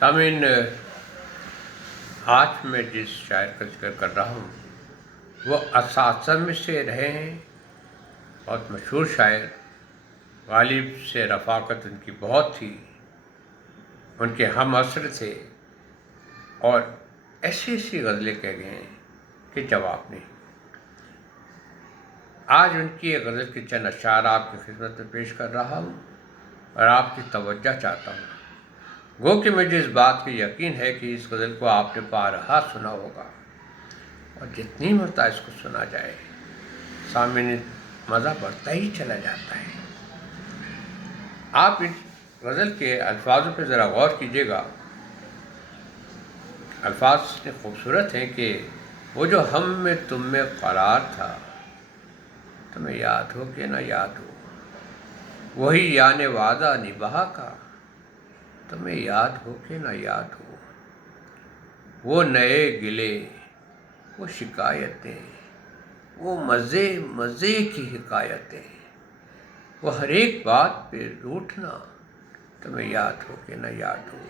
سامعین، آج میں جس شاعر کا ذکر کر رہا ہوں وہ اساتذہ میں سے رہے ہیں، بہت مشہور شاعر، غالب سے رفاقت ان کی بہت تھی، ان کے ہم عصر تھے، اور ایسی ایسی غزلیں کہہ گئے ہیں کہ جواب نہیں۔ آج ان کی ایک غزل کے چند اشعار آپ کی خدمت میں پیش کر رہا ہوں اور آپ کی توجہ چاہتا ہوں۔ گو کہ مجھے اس بات کی یقین ہے کہ اس غزل کو آپ نے بارہا سنا ہوگا، اور جتنی مرتبہ اس کو سنا جائے سامعین مزہ بڑھتا ہی چلا جاتا ہے۔ آپ اس غزل کے الفاظوں پہ ذرا غور کیجیے گا۔ الفاظ اتنے خوبصورت ہیں کہ وہ جو ہم میں تم میں قرار تھا، تمہیں یاد ہو کہ نہ یاد ہو، وہی یعنی وعدہ نبھا کا، تمہیں یاد ہو کہ نہ یاد ہو، وہ نئے گلے، وہ شکایتیں، وہ مزے مزے کی حکایتیں، وہ ہر ایک بات پہ روٹھنا، تمہیں یاد ہو کہ نہ یاد ہو۔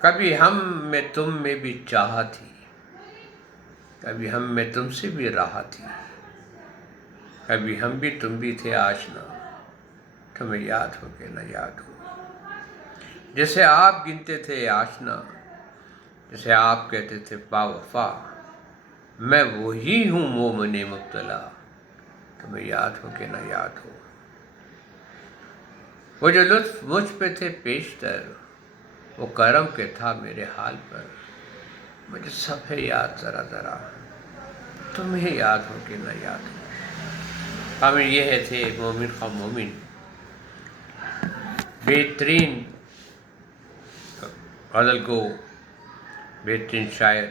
کبھی ہم میں تم میں بھی چاہت تھی، کبھی ہم میں تم سے بھی راحت تھی، کبھی ہم بھی تم بھی تھے آشنا، تمہیں یاد ہو کہ نہ یاد ہو۔ جیسے آپ گنتے تھے آشنا، جیسے آپ کہتے تھے با وفا، میں وہی ہوں مومن مبتلا، تمہیں یاد ہو کہ نہ یاد ہو۔ وہ جو لطف مجھ پہ تھے پیشتر، وہ کرم کے تھا میرے حال پر، مجھے سب ہے یاد ذرا ذرا، تمہیں یاد ہو کہ نہ یاد ہو۔ ہمیں یہ تھے مومن خواہ مومن، بہترین غزل گو، بہترین شاعر،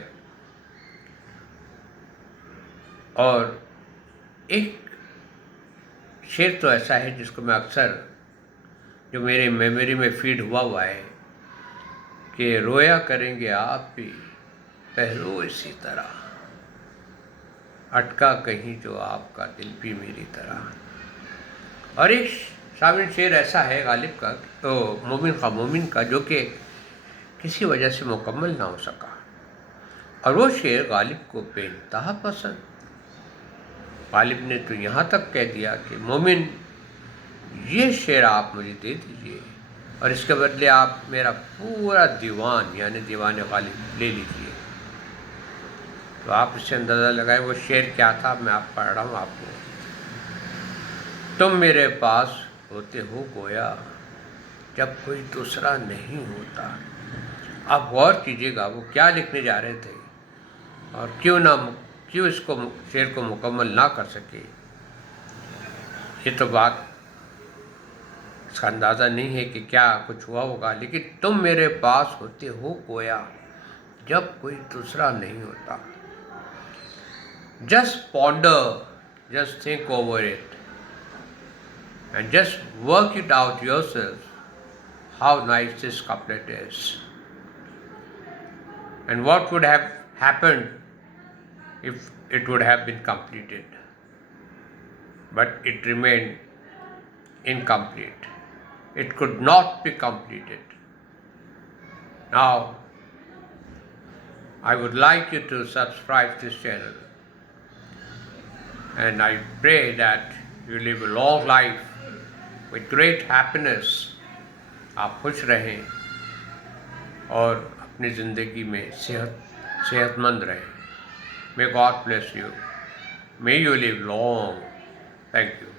اور ایک شعر تو ایسا ہے جس کو میں اکثر، جو میرے میموری میں فیڈ ہوا ہے، کہ رویا کریں گے آپ بھی پہلو اسی طرح، اٹکا کہیں جو آپ کا دل بھی میری طرح۔ اور ایک شامل شعر ایسا ہے غالب کا، تو مومن خواہ مومن کا، جو کہ کسی وجہ سے مکمل نہ ہو سکا، اور وہ شعر غالب کو بے انتہا پسند۔ غالب نے تو یہاں تک کہہ دیا کہ مومن یہ شعر آپ مجھے دے دیجئے، اور اس کے بدلے آپ میرا پورا دیوان یعنی دیوان غالب لے لیجئے۔ تو آپ اس سے اندازہ لگائیں وہ شعر کیا تھا۔ میں آپ پڑھ رہا ہوں آپ کو۔ تم میرے پاس ہوتے ہو گویا، جب کوئی دوسرا نہیں ہوتا۔ آپ غور کیجئے گا وہ کیا لکھنے جا رہے تھے، اور کیوں اس کو شعر کو مکمل نہ کر سکے۔ یہ تو بات اس کا اندازہ نہیں ہے کہ کیا کچھ ہوا ہوگا، لیکن تم میرے پاس ہوتے ہو گویا جب کوئی دوسرا نہیں ہوتا۔ Just ponder, just think over it, and just work it out yourself, how nice this couplet is. And what would have happened if it would have been completed? But it remained incomplete. It could not be completed. Now, I would like you to subscribe to this channel, and I pray that you live a long life with great happiness. آپ خوش رہیں اور اپنی زندگی میں صحت مند رہیں۔ May God bless you. May you live long. Thank you.